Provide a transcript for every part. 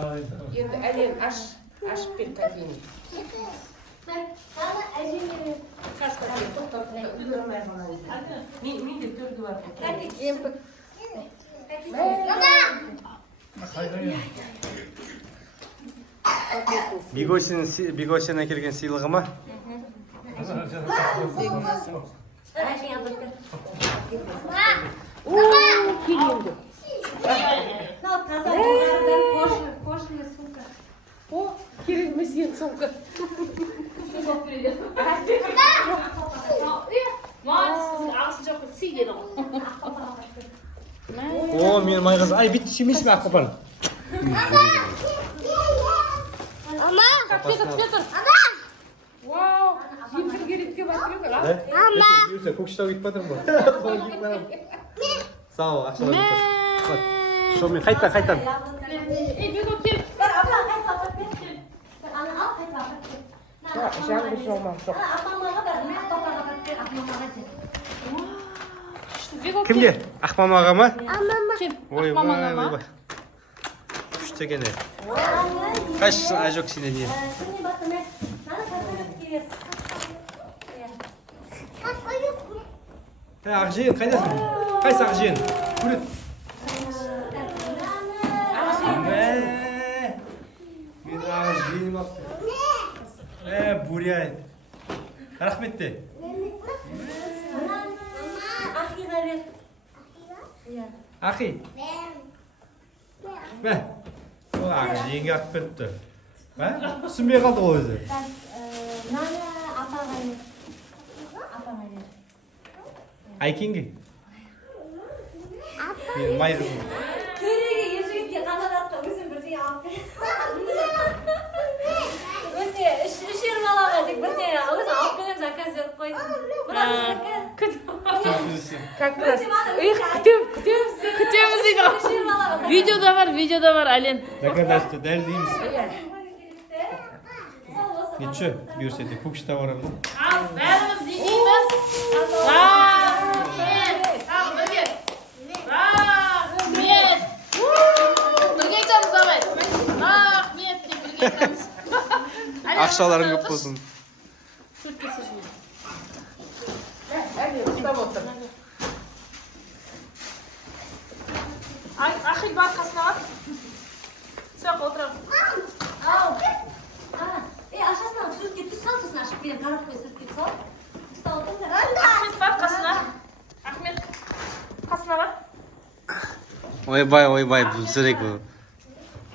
Енді әлем ашып бер кәдені. Мен де төрді бар. Бигосина келген сыйлығы ма? Келінді. О, керек ме сен сумка? О, мен майғыз. Ай, бітті шемеш ме ақпапан? Петр. Вау, жемдір керекке батырып. Ама! Көкшетау кетіп батырым ғой. Сау, ақшалар кетіп. Шомен, қайттан. Жаңғы жолмам жоқ. Кімге? Ақмамаға ма? Мамаңа ма? Күшті екен е. Қайшы ажок сенен не? Ақжиын, қайдасың? Қайсы ақжиын? Көрет. Мен ақжиын бақты. Буряй. Рахмет де. Ақи? Бә, ол ақжиынға ақ беріпті. Бә, түсінбей қалды ғой өзі. Айкенге? Мен майғызым. Көреге ержігітке қанағатқа өзім бірдей алып өзіне үшер балаға тек бірдей өзі алып берем заказ беріп қойдым. Как раз. Күтеміз дейді. Видеода бар, Әлен. Доказательство дәл дейміз. Нетші, бұйырсете, Көкшетау барамын. Ал, бәріміз дейміз. Рахмет. Бірге айтамыз абай. Рахмет деп бірге айтамыз. Ақшаларың көп болсын. Әлен, ұстап отыр. Ақыл бар қасына бар. Соқ отырам. Ашасынан сүртке түс сал, сосын ашып берем, қарап қой сүртке сал. Ұстап отырыңдар. Ахмет бар қасына. Ахмет қасына бар. Ойбай, бұл сірек бұл.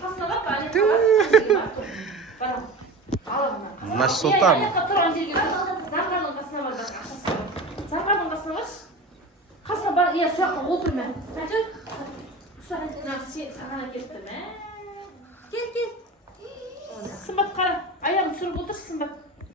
Қасына бар ба? Бар. Алам. Наш сұлтан. Тұрған жерге Заңғардың қасына бар, ақшасы бар. Заңғардың қасына баршы. Қасына бар, соққа отырма. Мәжір. Саған әкеттім, Кел. Сымбат қара. Аяғын түсіріп отыршы, Сымбат.